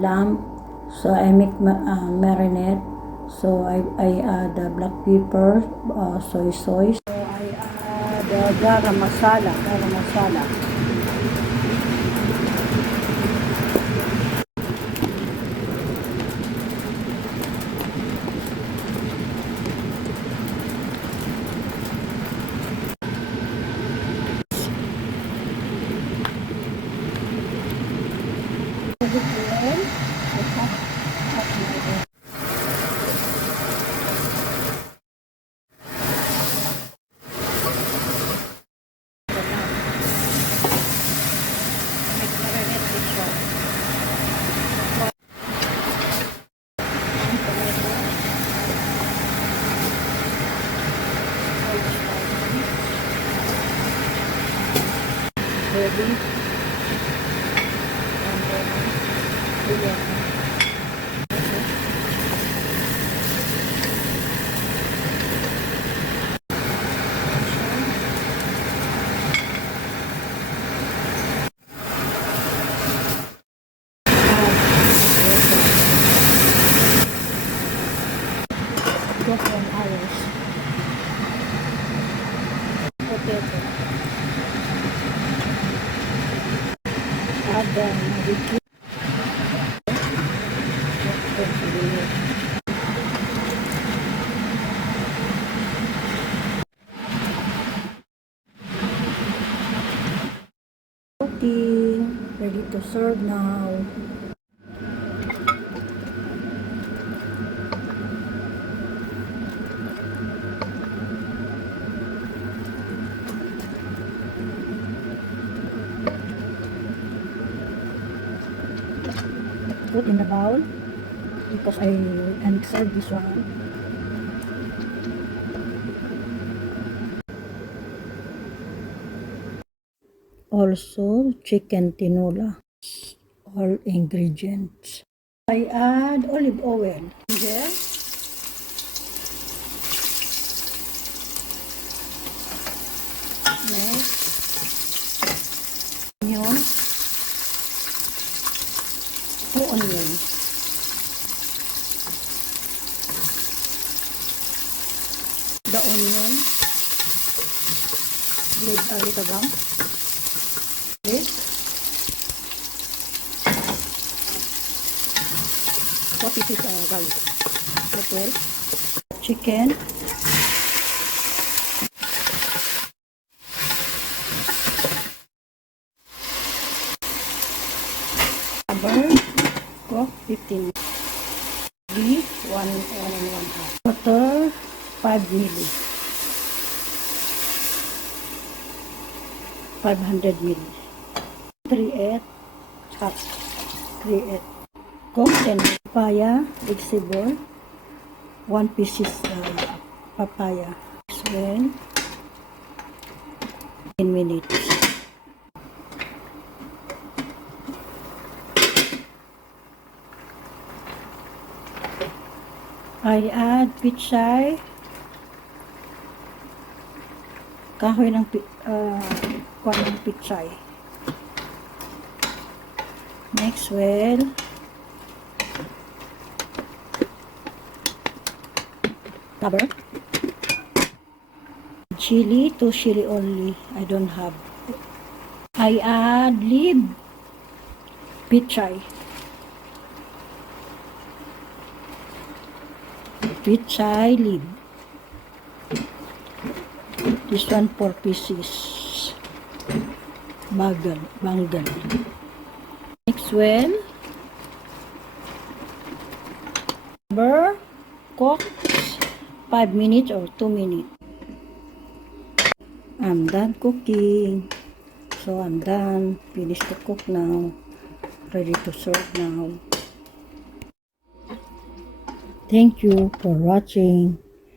lamb, so I make marinade. So I add black pepper, soy sauce. So I add garam masala, ready. And then, just 1 hour. Potato. Add the magic. Cooking, ready to serve now. Put in the bowl because I can serve this one. Also, chicken tinula. All ingredients. I add olive oil. Here. Next, onion. 2 onions. The onion. Leave a little brown. This. What is it? Garlic. Look well. Chicken. Cover. Cook 15 minutes. 1 and 1/2. Water 5 milli. 500 milli. 3/8 cup. 3/8. Cook 10 papaya, vegetable, 1 pieces papaya. As well, 10 minutes. I add pichay, kahoy ng pichay. Next, well, cover. Chili, 2 chili only. I don't have. I add leaf pichay. Pichay leaf. This one 4 pieces. Bangal. Next, well, cover. Cook 5 minutes or 2 minutes. I'm done cooking. So I'm done. Finished to cook now. Ready to serve now. Thank you for watching.